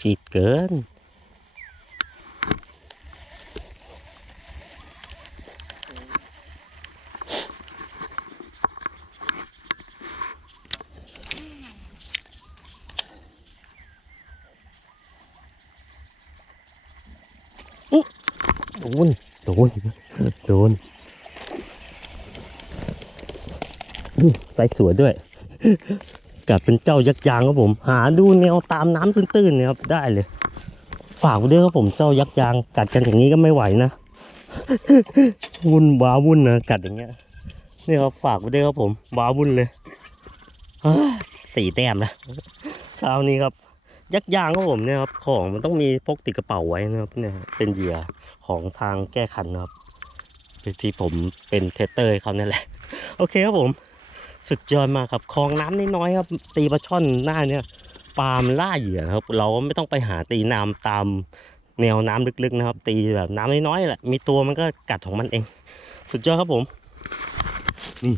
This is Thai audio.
ฉีดเกิน โดน โดน โดน ไซส์สวยด้วย กัดเป็นเจ้ายักษ์ยางครับผม หาดูแนวตามน้ำตื้นๆนี่ยครับ ได้เลย ฝากด้วยครับผมเจ้ายักษ์ยาง กัดกันอย่างนี้ก็ไม่ไหวนะ วุ่นว้าวุ่นนะกัดอย่างเงี้ยนี่ครับฝากไว้ด้วยครับผมว้าวุ่นเลยสี่แต้มนะเช้านี้ครับ ยักษ์ยางครับผมเนี่ยครับ ของมันต้องมีพกติดกระเป๋าไว้นะครับ เนี่ยเป็นเหยื่อของทางแก้ขันนะครับที่ผมเป็นเทสเตอร์เขาเนั่นแหละ โอเคครับผม สุดยอดมากครับคลองน้ำน้อยๆครับ ตีปลาช่อนหน้าเนี่ยปลามันล่าเหยื่อครับ เราไม่ต้องไปหาตีน้ำตามแนวน้ำลึกๆนะครับ ตีแบบน้ำน้อยๆแหละมีตัวมันก็กัดของมันเอง สุดยอดครับผมนี่